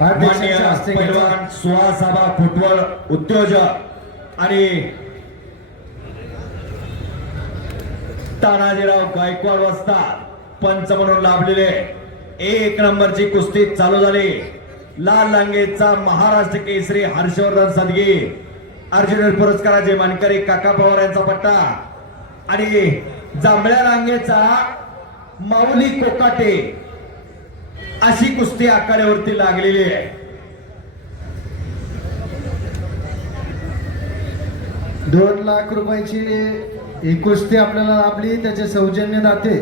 माननीय पैलवान सुहासाबा फुटबॉल उद्योजक आणि तानाजीराव गायकवाड वस्ताद पंच म्हणून लाभलेले एक नंबरची कुस्ती चालू झाली। लाल लांगेचा महाराष्ट्र केसरी हर्षवर्धन सदगी अर्जुन पुरस्काराचे मानकरी काका पवार यांचा पट्टा आणि जांभळ्या रांगेचा माऊली कोकाटे अशी कुस्ती आखाड्यावरती लागलेली आहे। 2 लाख रुपयाची ही कुस्ती आपल्याला लाभली। त्याचे सौजन्यदाते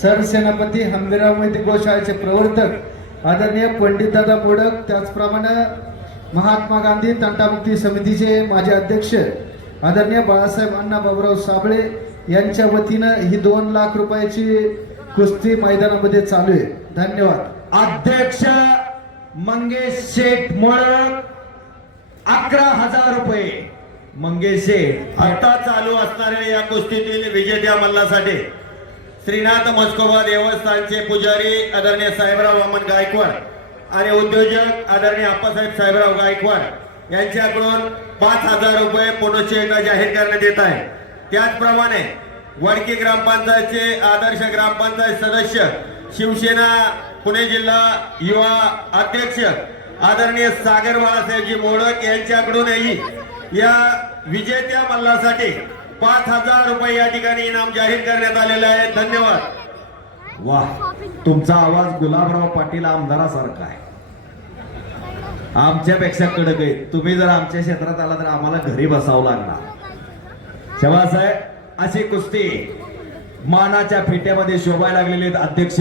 सरसेनापती हंबीरराव मोहिते गोशाळेचे प्रवर्तक आदरणीय पंडितदादा बोडक, त्याचप्रमाणे महात्मा गांधी तंटामुक्ती समितीचे माजी अध्यक्ष आदरणीय बाळासाहेब अण्णा बाबूराव साबळे यांच्या वतीनं ही 2 लाख रुपयाची कुस्ती मैदानामध्ये चालू आहे। धन्यवाद। अध्यक्ष मंगेश शेठ मोळक 11,000 रुपये। मंगेश शेठ आता चालू असणाऱ्या या कुस्तीतील विजेत्या मल्लासाठी श्रीनाथ मस्कोबा देवस्थानचे पुजारी आदरणीय साहेबराव वामन गायकवाड आणि उद्योजक आदरणीय आप्पासाहेब साहेबराव गायकवाड यांच्याकडून 5,000 रुपये पुनश्चेत जाहीर करण्यात येत आहे। त्याचप्रमाणे वडकी ग्रामपंचायतचे आदर्श ग्रामपंचायत सदस्य शिवसेना पुणे जिल्हा युवा अध्यक्ष आदरणीय सागर बाळासाहेबजी मोडक यांच्याकडूनही या विजेत्या मल्लासाठी 5,000 रुपये या ठिकाणी इनाम जाहीर करण्यात आलेले आहे। धन्यवाद। वाह, तुमचा आवाज गुलाबराव पाटील आमदारासारखा आहे, आमच्यापेक्षा कडक आहे। तुम्ही जर आमच्या क्षेत्रात आला तर आम्हाला घरी बसावं लागणार। शबास आहे। अशी कुस्ती मानाच्या फेट्यामध्ये शोभायला लागलेले आहेत अध्यक्ष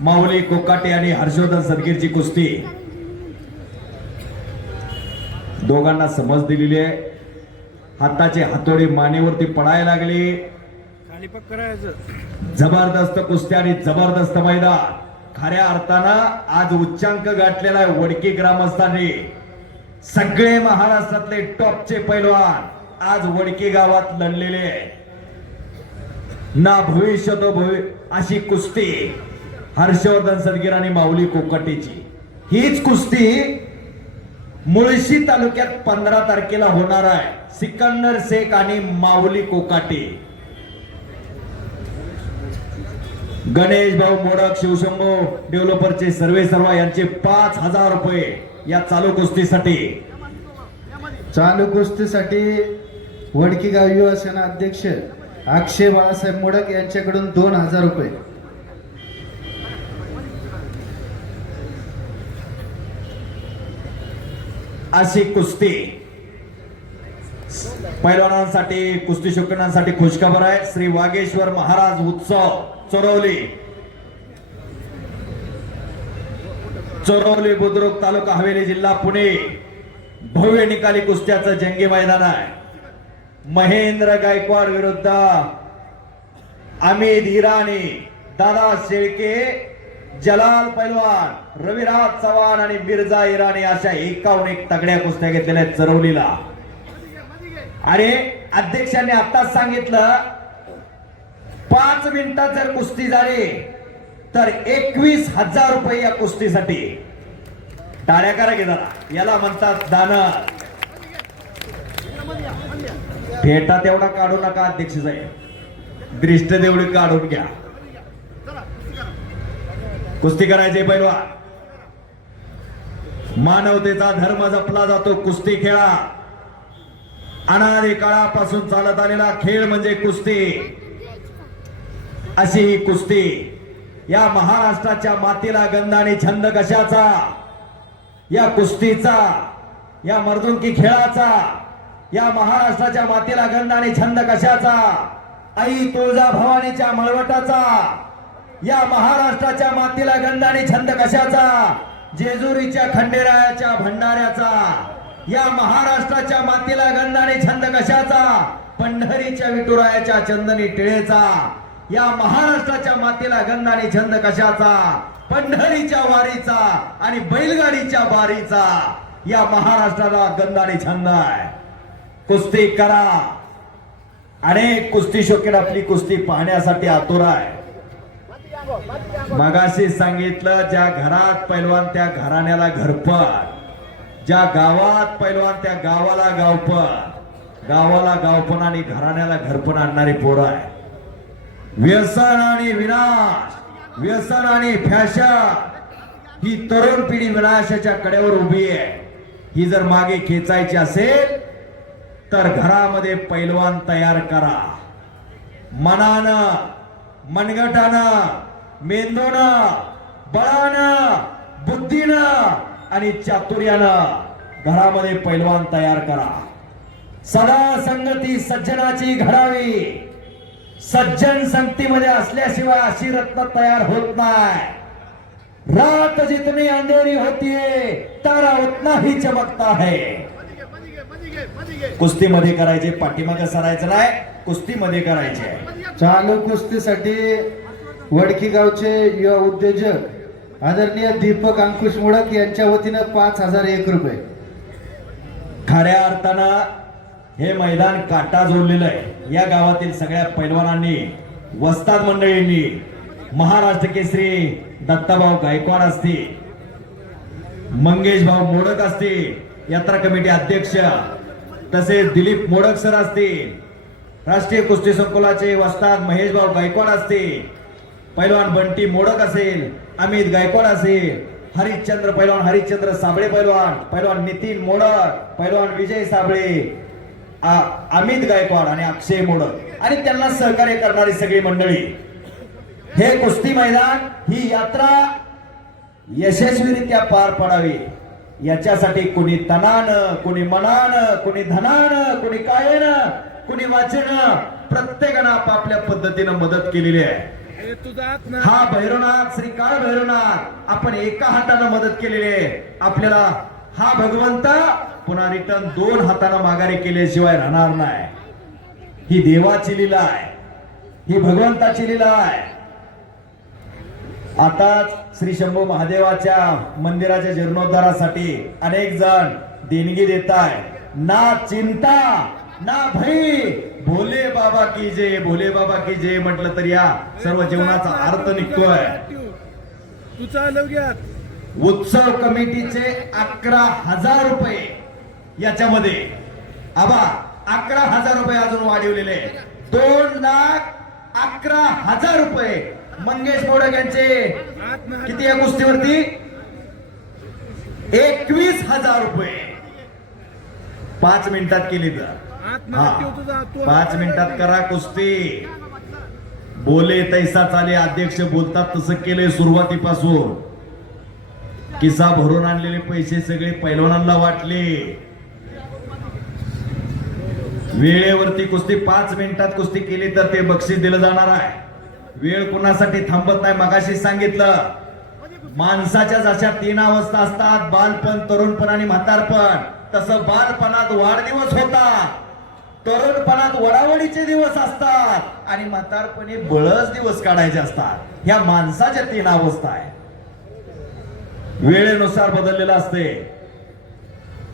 माऊली कोकाटे आणि हर्षवर्धन सदगीरची कुस्ती। दोघांना समज दिलेली आहे। हाताचे हातोडे मानेवरती पडायला लागले। जबरदस्त कुस्ती आणि जबरदस्त मैदान। खऱ्या अर्थानं आज उच्चांक गाठलेला आहे वडकी ग्रामस्थांनी। सगळे महाराष्ट्रातले टॉपचे पैलवान आज वडकी गावात लढलेले आहे। ना भविष्य तो अशी कुस्ती हर्षवर्धन सदगीर आणि माऊली कोकाटेची। हीच कुस्ती मुळशी तालुक्यात 15 तारखेला होणार आहे। सिकंदर शेख आणि माऊली कोकाटे। गणेश भाऊ मोडक शिवशंभो डेव्हलपरचे सर्वेसर्वा यांचे 5,000 रुपये या चालू कुस्तीसाठी। चालू कुस्तीसाठी वडकी गाव युवा सेना अध्यक्ष अक्षय बाळासाहेब मोडक यांच्याकडून 2,000 रुपये। अशी कुस्ती पैलवानांसाठी कुस्ती शौकीनांसाठी खुशखबर आहे। श्री वागेश्वर महाराज उत्सव चोरवली बुद्रुक तालुका हवेली जिल्हा पुणे भव्य निकाली कुस्त्याचं जंगी मैदान आहे। महेंद्र गायकवाड विरुद्ध अमित हिराणी, दादा शेळके, जलाल पैलवान, रविराज चव्हाण आणि मिर्झा इराणी अशा 51 तगड्या कुस्त्या घेतलेल्या आहेत चरवलीला। अरे अध्यक्षांनी आताच सांगितलं 5 मिनिटात जर कुस्ती झाली तर 21,000 रुपये या कुस्तीसाठी। टाळ्या करा की जरा, याला म्हणतात दानर। फेटा तेवढा काढू नका अध्यक्ष साहेब, दृष्ट तेवढी काढून घ्या। कुस्ती करायचे पैलवान। मानवतेचा धर्म जपला जातो कुस्ती खेळा। अनादी काळापासून चालत आलेला खेळ म्हणजे कुस्ती। अशी ही कुस्ती या महाराष्ट्राच्या मातीला गंध आणि छंद कशाचा, या कुस्तीचा, या मर्दुंकी खेळाचा, या महाराष्ट्राच्या मातीला गंध आणि छंद कशाचा, आई तुळजा भवानीच्या मळवटाचा, या महाराष्ट्राच्या मातीला गंध आणि छंद कशाचा, जेजुरीच्या खंडेरायाच्या भंडाऱ्याचा, या महाराष्ट्राच्या मातीला गंध आणि छंद कशाचा, पंढरीच्या विठुरायाच्या चंदनी टिळेचा, या महाराष्ट्राच्या मातीला गंध आणि छंद कशाचा, पंढरीच्या वारीचा आणि बैलगाडीच्या बारीचा, या महाराष्ट्राला गंध आणि छंद आहे। कुस्ती करा। अनेक कुस्ती शौकीन आपली कुस्ती पाहण्यासाठी आतुर आहे। मगाशी सांगितलं, ज्या घरात पैलवान त्या घराण्याला घरपण, ज्या गावात पैलवान त्या गावाला गावपण, गावाला गावपण आणि घराण्याला घरपण आणणारी पोरं आहे. व्यसन आणि विनाश, व्यसन आणि फॅशन, ही तरुण पिढी विनाशाच्या कडेवर उभी आहे. ही जर मागे खेचायची असेल तर घरामध्ये पैलवान तयार करा. मनानं, मनगटानं, मेंदूनं, बळानं, बुद्धीनं आणि चातुर्यानं घरामध्ये पैलवान तयार करा. सदा संगती सज्जनाची घडावी. सज्जन संगतीमध्ये असल्याशिवाय अशी रत्न तयार होत नाही. रात जितनी अंधेरी होतीये तारा उतना ही चमकता है. कुस्तीमध्ये करायचे, पाठीमागे सरायचं नाही, कुस्तीमध्ये करायचे. चालू कुस्तीसाठी वडकी गावचे युवा उद्योजक आदरणीय दीपक अंकुश मोडक यांच्या वतीनं 5001 रुपये. खऱ्या अर्थानं हे मैदान काटा जोडलेलं आहे. या गावातील सगळ्या पैलवानांनी, वस्ताद मंडळींनी, महाराष्ट्र केसरी दत्ताभाऊ गायकवाड असतील, मंगेश भाऊ मोडक असतील, यात्रा कमिटी अध्यक्ष, तसेच दिलीप मोडक सर असतील, राष्ट्रीय कुस्ती संकुलाचे वस्ताद महेश भाऊ गायकवाड असतील, पैलवान बंटी मोडक असेल, अमित गायकवाड असेल, हरिश्चंद्र पैलवान हरिश्चंद्र साबळे पैलवान, पैलवान नितीन मोडक, पैलवान विजय साबळे, अमित गायकवाड आणि अक्षय मोडक आणि त्यांना सहकार्य करणारी सगळी मंडळी. हे कुस्ती मैदान, ही यात्रा यशस्वीरित्या पार पडावी याच्यासाठी कोणी तनानं, कोणी मनानं, कोणी धनानं, कोणी कायेनं, कोणी वाचेनं, प्रत्येकानं आपापल्या पद्धतीनं मदत केलेली आहे. हा भैरवनाथ, श्री काळ भैरवनाथ, आपण एका हातानं मदत केलेली आहे. आपल्याला हा भगवंत पुन्हा रिटर्न 2 हातानं माघारी केल्याशिवाय राहणार नाही. ही देवाची लीला आहे, ही भगवंताची लीला आहे. आताच श्री शंभू महादेवाच्या मंदिराच्या जीर्णोद्धारासाठी अनेक जण देणगी देत आहे. ना चिंता ना भय, भोले बाबा की जय, भोले बाबा की जय म्हटलं तर या सर्व जीवनाचा अर्थ निघतोय. उत्सव कमिटीचे 11,000 रुपये याच्यामध्ये आबा 11,000 रुपये अजून वाढवलेले, 2,11,000 रुपये. मंगेश मोडक यांचे किती या कुस्तीवरती 21,000 रुपये 5 मिनिटात केली तर. 5 मिनिटात करा कुस्ती. बोले तैसा चाले, अध्यक्ष बोलतात तसं केलंय सुरुवातीपासून. किस्सा भरून आणलेले पैसे सगळे पैलवानांना वाटले. वेळेवरती कुस्ती 5 मिनिटात कुस्ती केली तर ते बक्षीस दिलं जाणार आहे. वेळ कुणासाठी थांबत नाही. मगाशी सांगितलं, माणसाच्या जशा 3 अवस्था असतात, बालपण, तरुणपण आणि म्हातारपण, तसं बालपणात वाढदिवस होता, तरुणपणात वडावडीचे दिवस असतात आणि म्हातारपणी बळच दिवस काढायचे असतात. ह्या माणसाच्या 3 अवस्था आहे. वेळेनुसार बदललेलं असते.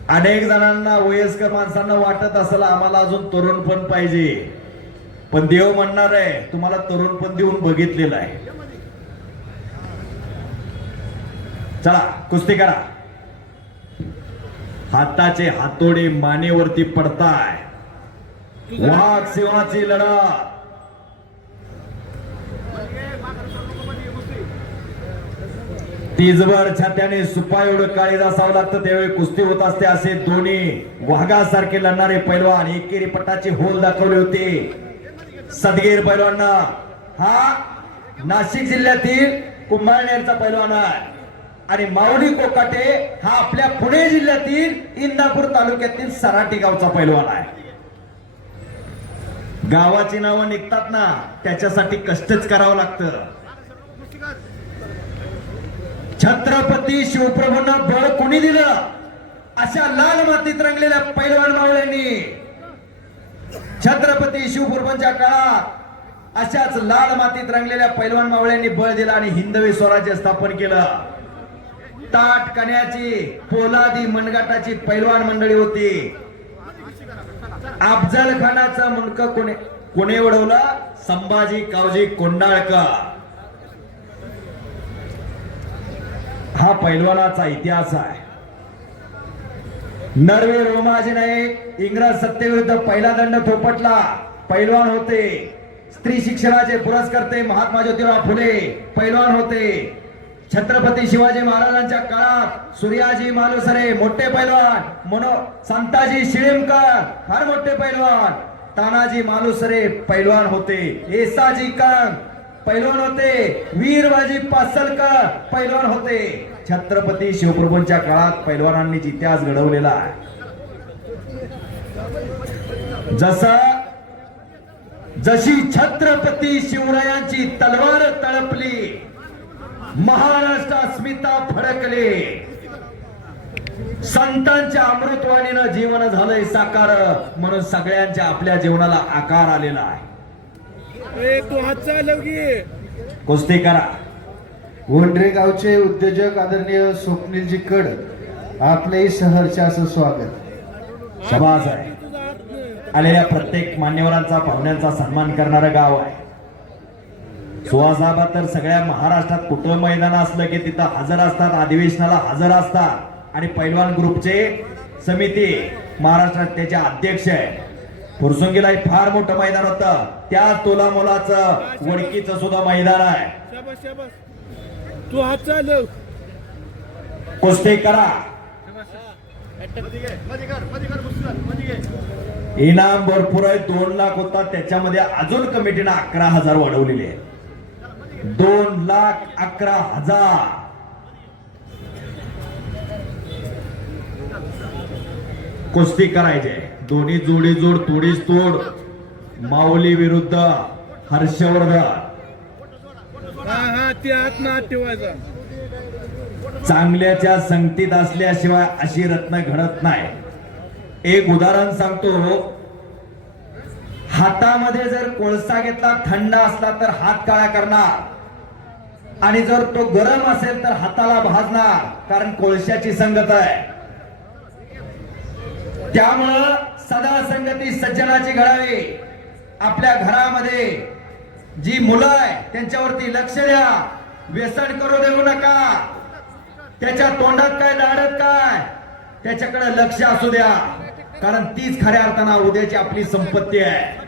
अनेक जणांना, वयस्कर माणसांना वाटत असेल आम्हाला अजून तरुणपण पाहिजे, पण देव म्हणणार आहे तुम्हाला तरुणपण देऊन बघितलेलं आहे. चला कुस्ती करा. हाताचे हातोडे मानेवरती पडताय. वाघ सिंहाची लढत. तीजभर छात्याने सुपा एवढं काळीज असावं लागतं त्यावेळी कुस्ती होत असते. असे दोन्ही वाघासारखे लढणारे पैलवान एकेरी पटाची होल दाखवले होते. सदगीर पैलवान हा नाशिक जिल्ह्यातील कुंभारनेरचा पैलवान आहे आणि माऊली कोकाटे हा आपल्या पुणे जिल्ह्यातील इंदापूर तालुक्यातील सराटी गावचा पैलवान आहे. गावाची नावं निघतात ना, त्याच्यासाठी कष्टच करावं लागतं. छत्रपती शिवप्रभूंना बळ कोणी दिलं? अशा लाल मातीत रंगलेल्या पैलवान मावळ्यांनी. छत्रपती शिवप्रभूंच्या काळात अशाच लाल मातीत रंगलेल्या पैलवान मावळ्यांनी बळ दिला आणि हिंदवी स्वराज्य स्थापन केलं. ताट कण्याची, पोलादी मनगटाची पैलवान मंडळी होती. अफजल खानाचा मुंडक कोणी उडवला? संभाजी कावजी कोंडाळकर. हा पैलवानाचा इतिहास आहे. नरवीर रोमाजी नाईक इंग्रज सत्तेविरुद्ध पहिला दंड थोपटला, पैलवान होते. स्त्री शिक्षणाचे पुरस्कर्ते महात्मा ज्योतिराव फुले पैलवान होते. छत्रपती शिवाजी महाराजांच्या काळात सूर्याजी मालुसरे मोठे पैलवान, संताजी शिळीमकर फार मोठे पैलवान, तानाजी मालुसरे पैलवान होते. येसाजी कंग पैलवान होते. वीरबाजी पासलकर पैलवान होते. छत्रपती शिवप्रभूंच्या काळात पैलवानांनीच इतिहास घडवलेला आहे. जशी छत्रपती शिवरायांची तलवार तळपली, महाराष्ट्रात अस्मिता फडकले, संतांच्या अमृतवाणीनं जीवन झालंय साकार, म्हणून सगळ्यांच्या आपल्या जीवनाला आकार आलेला आहे. कुस्ती करा. वंडरे गावचे उद्योजक आदरणीय स्वप्नीलजी कड, आपलेही सहर्ष असं स्वागत. शबास आहे. आलेल्या प्रत्येक मान्यवरांचा पाहुण्यांचा सन्मान करणारं गाव आहे. सुहासाहेब तर सगळ्या महाराष्ट्रात कुठं मैदान असलं की तिथं हजर असतात, अधिवेशनाला हजर असतात. आणि पैलवान ग्रुपचे समिती महाराष्ट्रात त्याचे अध्यक्ष आहे. फुरसुंगीला फार मोठं मैदान होतं, त्या तोला मोलाचं वडकीचं सुद्धा मैदान आहे. तू हात चालव. कुस्ती करा. इनाम भरपूर आहे. 2 लाख होता, त्याच्यामध्ये अजून कमिटीनं 11,000 वाढवलेले आहे. 2,11,000. कुस्ती करायचे. दोन्ही जोडी जोड, तोडीस तोड. माऊली विरुद्ध हर्षवर्धन. हा ते हात ना ठेवायचा. चांगल्याच्या संगतीत असल्याशिवाय अशी रत्न घडत नाही. एक उदाहरण सांगतो. हातामध्ये जर कोळसा घेतला, थंड असला तर हात काळा करणार, आणि जर तो गरम असेल तर हाताला भाजणार, कारण कोळशाची संगत आहे. त्यामुळं सदा संगती सज्जनाची घडावी. आपल्या घरामध्ये जी मुलं आहे त्यांच्यावरती लक्ष द्या. व्यसन करू देऊ नका. त्याच्या तोंडात काय, दाढत काय, त्याच्याकडे लक्ष असू द्या, कारण तीच खऱ्या अर्थानं उद्याची आपली संपत्ती आहे.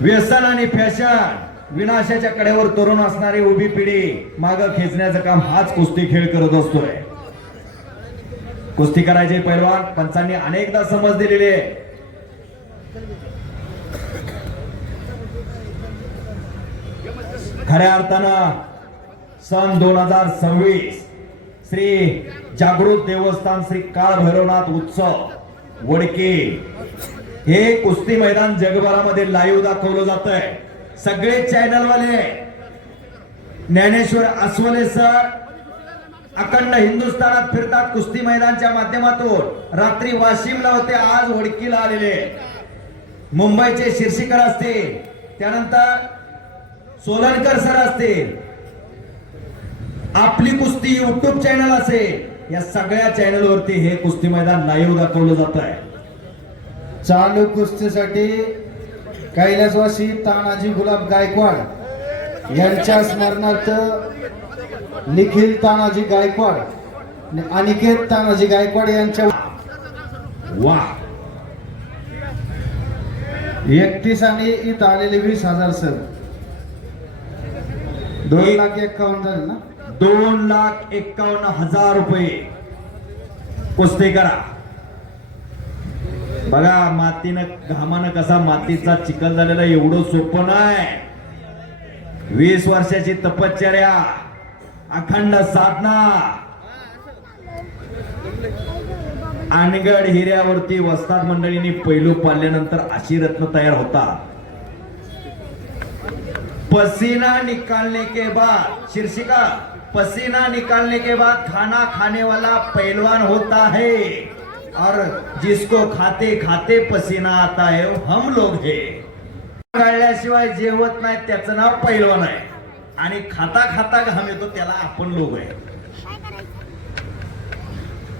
व्यसन आणि फॅशन विनाशाच्या कडेवर तरुण असणारी उभी पिढी मागं खेचण्याचं काम हाच कुस्ती खेळ करत असतोय. कुस्ती करायचे पैलवान पंचांनी अनेकदा समज दिलेली आहे. खऱ्या अर्थानं सन 2026 श्री जागृत देवस्थान श्री काळ भैरवनाथ उत्सव वडके हे कुस्ती मैदान जगभरामध्ये लाईव्ह दाखवलं जात आहे. सगळे चॅनल वाले, ज्ञानेश्वर अस्वले सर अखंड हिंदुस्थानात फिरतात कुस्ती मैदानच्या माध्यमातून. रात्री वाशिमला होते, आज वडकीला आलेले. मुंबईचे शिर्षीकर असतील, त्यानंतर सोलनकर सर असतील, आपली कुस्ती युट्यूब चॅनल असेल, या सगळ्या चॅनल वरती हे कुस्ती मैदान लाईव्ह दाखवलं जात आहे. चालू कुस्तीसाठी कैलासवासी तानाजी गुलाब गायकवाड यांच्या स्मरणार्थ निखिल तानाजी गायकवाड, अनिकेत तानाजी गायकवाड यांच्या वा 31 आणि इथं आलेले 20,000 सर. 2,51,000 झाले ना. 2,51,000 रुपये. कुस्ती करा. बघा मातीनं घामानं कसा मातीचा चिखल झालेला, एवढं सोपं नाही. 20 वर्षाची तपश्चर्या, अखंड साधना, अनगड हिऱ्यावरती वस्ताद मंडळींनी पैलू पाडल्यानंतर अशी रत्न तयार होता. पसीना निकालने के बाद, शीर्षिका पसीना निकालने के बाद खाना खाने वाला पहलवान होता है, और जिसको खाते खाते पसीना आता है वो हम लोग है. गाळल्याशिवाय जेवत नाही त्याचं नाव पैलवान आहे, आणि खाता खाता घाम येतो त्याला आपण लोक आहे.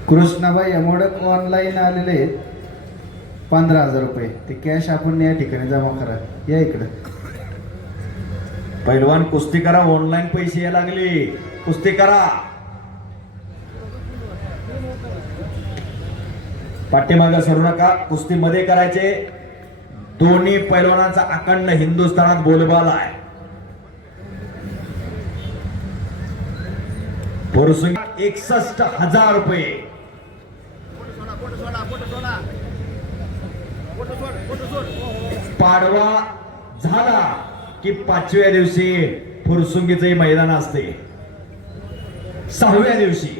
कृष्णाबाई अमोडक ऑनलाईन आलेले 15,000 रुपये. ते कॅश आपण या ठिकाणी जमा करा. या इकडे पैलवान कुस्ती करा. ऑनलाईन पैसे यायला लागले. कुस्ती करा. पाठीमागे सरू नका. कुस्ती मध्ये करायचे. दोन्ही पैलवानांचा अखंड हिंदुस्थानात बोलबाला आहे. पुरुष 61,000 रुपये. पाडवा झाला की 5व्या दिवशी फुरसुंगीचे मैदान असते. 6व्या दिवशी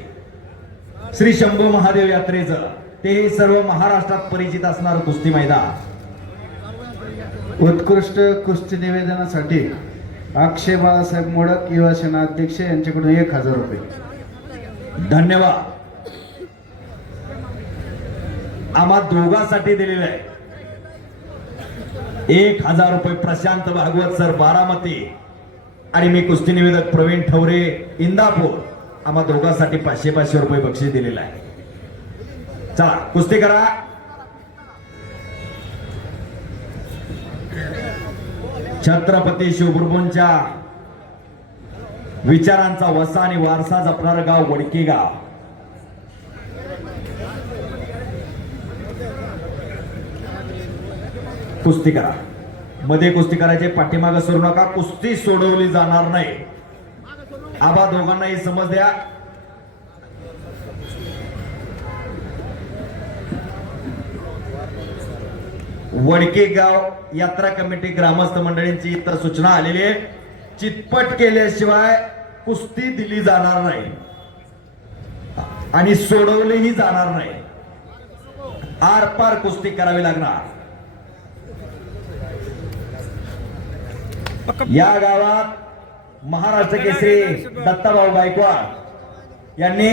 श्री शंभू महादेव यात्रेचं ते सर्व महाराष्ट्रात परिचित असणार कुस्ती मैदान. उत्कृष्ट कुस्ती निवेदनासाठी अक्षय बाळासाहेब मोडक युवा सेना अध्यक्ष यांच्याकडून 1,000 रुपये. धन्यवाद. आम्हा दोघांसाठी दिलेलं आहे 1,000 रुपये. प्रशांत भागवत सर बारामती आणि मी कुस्ती निवेदक प्रवीण ठवरे इंदापूर, आम्हा दोघांसाठी 500 रुपये बक्षीस दिलेलं आहे. चला कुस्ती करा. छत्रपती शिवप्रभूंच्या विचारांचा वसा आणि वारसा जपणारं गाव वडकी गाव. कुस्ती करा. मध्ये कुस्ती करायचे. पाठीमागे सरू नका. कुस्ती सोडवली जाणार नाही. आबा दोघांनाही समज द्या. वडके गाव यात्रा कमिटी ग्रामस्थ मंडळींची इतर सूचना आलेली आहे. चितपट केल्याशिवाय कुस्ती दिली जाणार नाही आणि सोडवलीही जाणार नाही. आरपार कुस्ती करावी लागणार. या गावात महाराष्ट्र केसरी दत्ताभाऊ गायकवाड यांनी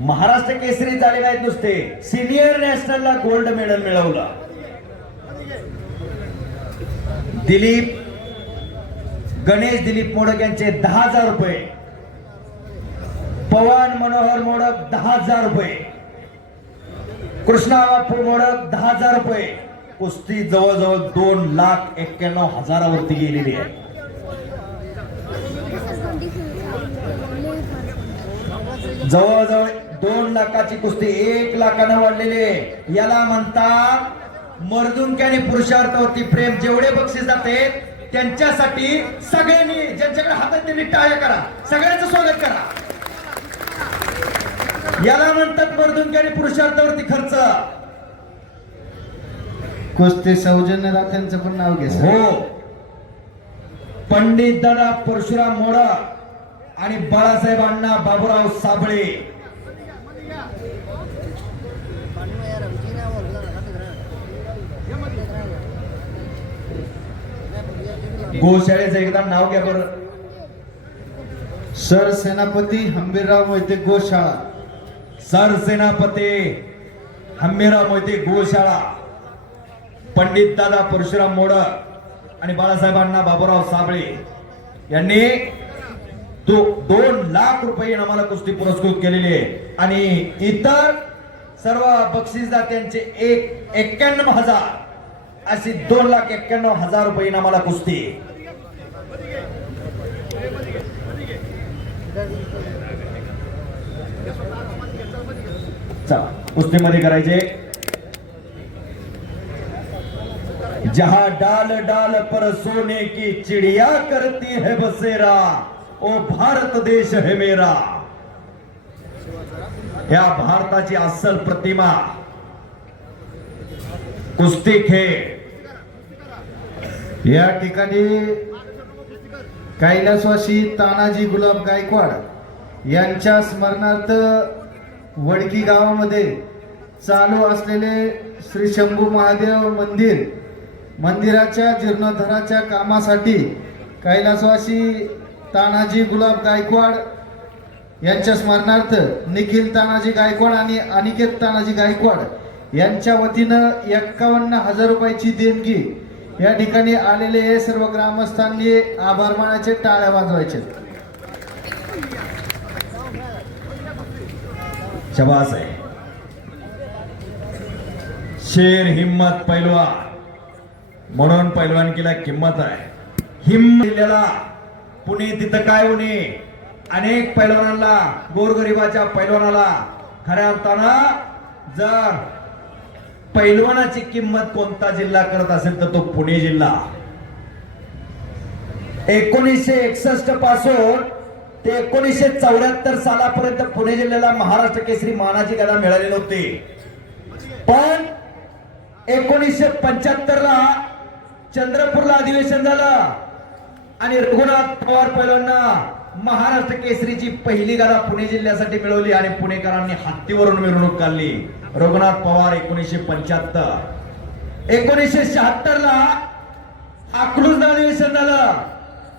महाराष्ट्र केसरी झाले नाहीत, नुसते सिनियर नॅशनलला गोल्ड मेडल मिळवलं. गणेश दिलीप मोडक यांचे 10,000 रुपये. पवन मनोहर मोडक 10,000 रुपये. कृष्णा बापू मोडक 10,000 रुपये. कुस्ती जवळजवळ 2,91,000 वरती गेलेली आहे. जवळजवळ 2 लाखाची कुस्ती 1 लाखानं वाढलेली आहे. याला म्हणतात मर्दुंकी आणि पुरुषार्थावरती प्रेम. जेवढे बक्षीस जाते त्यांच्यासाठी सगळ्यांनी ज्यांच्याकडे हातात त्यांनी टाळ्या करा. सगळ्यांचं स्वागत करा. याला म्हणतात मर्दुंकी आणि पुरुषार्थावरती खर्च. कुस्ती सौजन्यदात्यांचं पण नाव घे सर. हो. पंडित दादा परशुराम मोडक आणि बाळासाहेब अण्णा बाबूराव साबळे. गोशाळेचं एकदा नाव घ्या बरं. सर सेनापती हंबीरराव मोहिते गोशाळा. सरसेनापती हंबीरराव मोहिते गोशाळा. पंडित दादा परशुराम मोडक आणि बाळासाहेब अण्णा बाबूराव साबळे यांनी 2 लाख रुपये आम्हाला कुस्ती पुरस्कृत केलेली आहे. आणि इतर सर्व बक्षीसदात्यांचे 91,000 अशी 2,91,000 रुपये आम्हाला कुस्ती. चला कुस्तीमध्ये करायचे. जहां डाल डाल पर सोने की चिड़िया करती है बसेरा, ओ भारत देश है मेरा. या भारताची अस्सल प्रतिमा कुस्ती खेळ. या ठिकाणी कैलासवासी तानाजी गुलाब गायकवाड यांच्या स्मरणार्थ वडकी गावामध्ये चालू असलेले श्री शंभू महादेव मंदिराच्या जीर्णोद्धाराच्या कामासाठी कैलासवासी तानाजी गुलाब गायकवाड यांच्या स्मरणार्थ निखिल तानाजी गायकवाड आणि अनिकेत तानाजी गायकवाड यांच्या वतीनं 51,000 रुपयाची देणगी या ठिकाणी आलेले हे सर्व ग्रामस्थांनी आभार मानायचे, टाळ्या वाजवायचे. शबास आहे. शेर हिम्मत पैलवान म्हणून पैलवानकीला किंमत आहे. हिम्मत दिलेला पुणे तिथं काय होणे अनेक पैलवानांना, गोरगरिबाच्या पैलवानाला खऱ्या अर्थानं जर पैलवानाची किंमत कोणता जिल्हा करत असेल तर तो पुणे जिल्हा. 1961 पासून ते 1974 सालापर्यंत पुणे जिल्ह्याला महाराष्ट्र केसरी मानाची गदा मिळालेली होती. पण 1975 ला चंद्रपूरला अधिवेशन झालं आणि रघुनाथ पवार पैलवानांना महाराष्ट्र केसरीची पहिली गदा पुणे जिल्ह्यासाठी मिळवली आणि पुणेकरांनी हत्तीवरून मिरवणूक काढली. रघुनाथ पवार 1975. 1976 ला अकलूज अधिवेशन झालं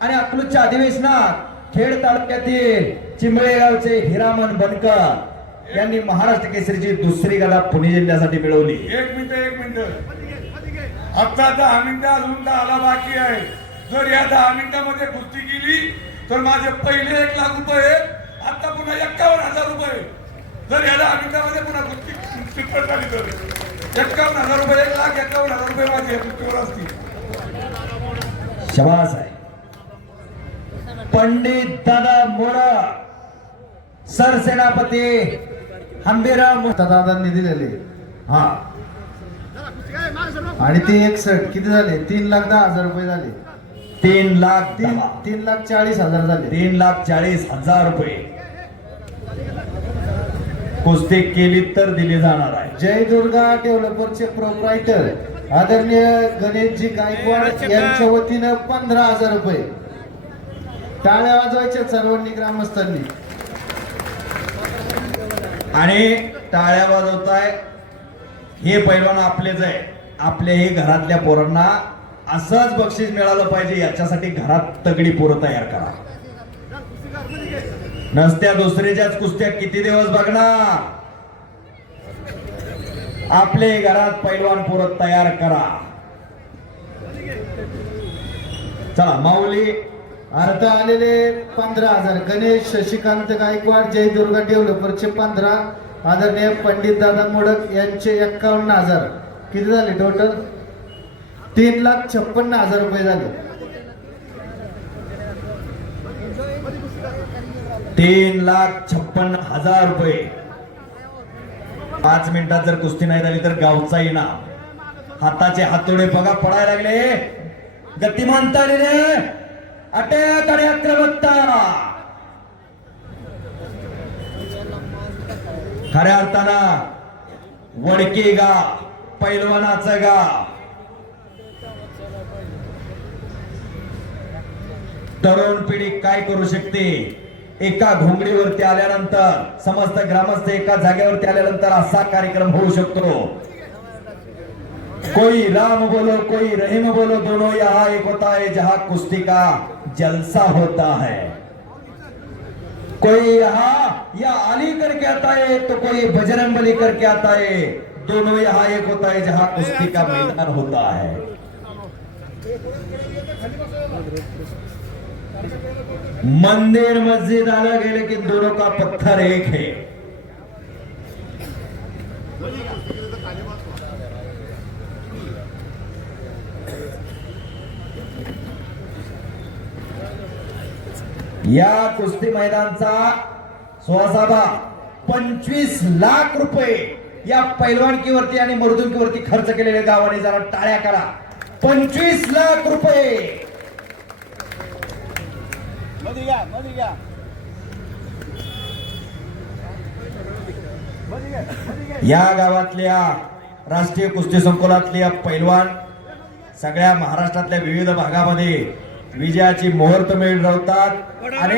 आणि अकलूजच्या अधिवेशनात खेड तालुक्यातील चिंबळे गावचे हिरामन बनकर यांनी महाराष्ट्र केसरीची दुसरी गदा पुणे जिल्ह्यासाठी मिळवली. एक मिनिट आता 10 मिनिटं अजून 10 बाकी आहे. जर या 10 मिनिटांमध्ये कुस्ती केली तर माझे पहिले 1 लाख रुपये, आता पुन्हा 51,000 रुपये. जर या 10 मिनिटांमध्ये पुन्हा कुस्ती चिटपट झाली तर 51,000 रुपये, 1,51,000 रुपये माझे कुस्तीवर असतील. शबास आहे. पंडित दादा मोडक, सरसेनापती हंबीराव दादांनी दिलेले. हा आणि ते 61 किती झाले? 3,10,000 रुपये झाले. 3,10,000 3,40,000 झाले. 3,40,000 रुपये कुस्ती केली तर दिली जाणार आहे. जय दुर्गा डेव्हलपरचे प्रोप्रायटर आदरणीय गणेशजी गायकवाड यांच्या वतीनं 15,000 रुपये. टाळ्या वाजवायच्या सर्वांनी, ग्रामस्थांनी. आणि टाळ्या वाजवताय हे पैलवान आपलेच आहे. आपल्या हे घरातल्या पोरांना असंच बक्षीस मिळालं पाहिजे याच्यासाठी घरात तगडी पोरं तयार करा. नसत्या दुसऱ्याच्याच कुस्त्या किती दिवस बघणार. आपले घरात पैलवान पोरं तयार करा. चला माऊली. अर्थ आलेले 15,000. गणेश शशिकांत गायकवाड जय दुर्गा डेव्हलपरचे 15. आदरणीय पंडित दादा मोडक यांचे 51,000. किती झाले टोटल? 3,56,000 रुपये झाले. 3,56,000 रुपये. 5 मिनिटात जर कुस्ती नाही झाली तर गावचा इनाम. हाताचे हातोडे बघा पडायला लागले. गतिमानता रे, अटक आणि आक्रमकता. खऱ्या अर्थानं वडके गाव पैलवानाचं गाव. तरुण पिढी काय करू शकते? एका घोंगडीवरती आल्यानंतर, समस्त ग्रामस्थ एका जागेवरती आल्यानंतर असा कार्यक्रम होऊ शकतो. कोई राम बोलो कोई रहीम बोलो, दोनों यहाँ एक होता है जहां कुश्ती का जलसा होता है. कोई यहाँ या अली करके आता है तो कोई बजरंग बली करके आता है. दोनों यहाँ एक होता है जहां कुश्ती का मैदान होता है. मंदिर मस्जिद अलग है लेकिन दोनों का पत्थर एक है. या कुस्ती मैदानचा स्वसाभा 25 लाख रुपये या पैलवानकीवरती आणि मर्दुंकीवरती खर्च केलेल्या गावाने जरा टाळ्या करा. 25 लाख रुपये. या गावातल्या राष्ट्रीय कुस्ती संकुलातल्या पैलवान सगळ्या महाराष्ट्रातल्या विविध भागामध्ये विजयाची मुहूर्त मिळवतात आणि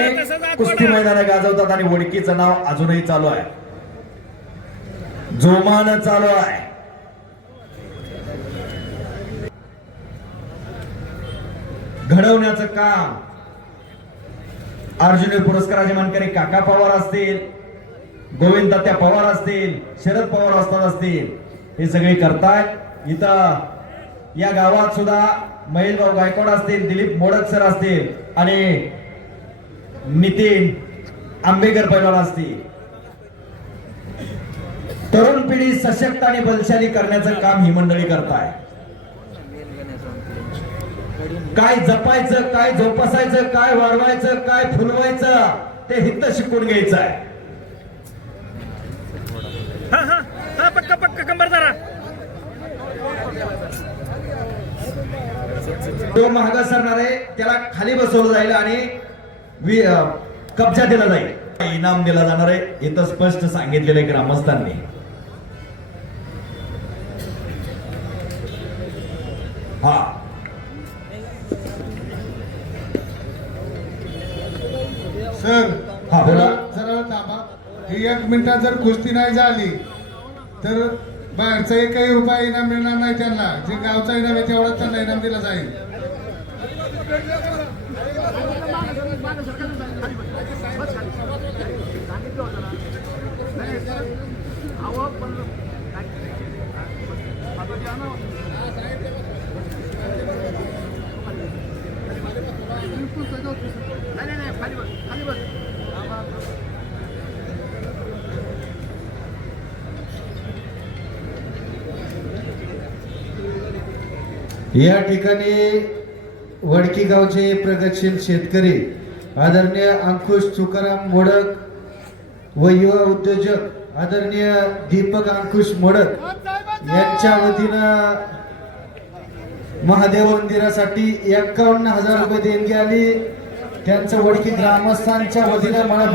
कुस्ती मैदाने गाजवतात आणि वडकीचं नाव अजूनही चालू आहे, जोमानं चालू आहे. घडवण्याचं काम अर्जुन पुरस्काराचे मानकरी काका पवार असतील, गोविंद तात्या पवार असतील, शरद पवार असतील, हे सगळे करतायत. इथं या गावात सुद्धा महेशभाऊ गायकवाड असतील, दिलीप मोडक सर असतील आणि नितीन आंबेकर पैलवान असतील. तरुण पिढी सशक्त आणि बलशाली करण्याचं काम ही मंडळी करताय. काय जपायचं, काय जोपासायचं, काय वाढवायचं, काय फुलवायचं ते हित शिकून घ्यायचं आहे. पक्का पक्का कंबर जरा. जो महाग सरणार आहे त्याला खाली बसवलं जाईल आणि कब्जा दिला जाईल, इनाम दिला जाणार आहे. इथं स्पष्ट सांगितलेलं आहे ग्रामस्थांनी. हा सर हा, बोला. जरा थांबा. ही 1 मिनिटात जर कुस्ती नाही झाली तर बाहेरचा एकही रुपया इनाम मिळणार नाही त्यांना. जे गावचा इनाम आहे तेवढाच त्यांना इनाम दिला जाईल. या ठिकाणी वडकी गावचे प्रगतशील शेतकरी आदरणीय अंकुश तुकाराम मोडक व युवा उद्योजक आदरणीय दीपक अंकुश मोडक यांच्या वतीनं महादेव मंदिरासाठी 51,000 रुपये देणगी आली. त्यांचं वडकी ग्रामस्थांच्या वतीनं मला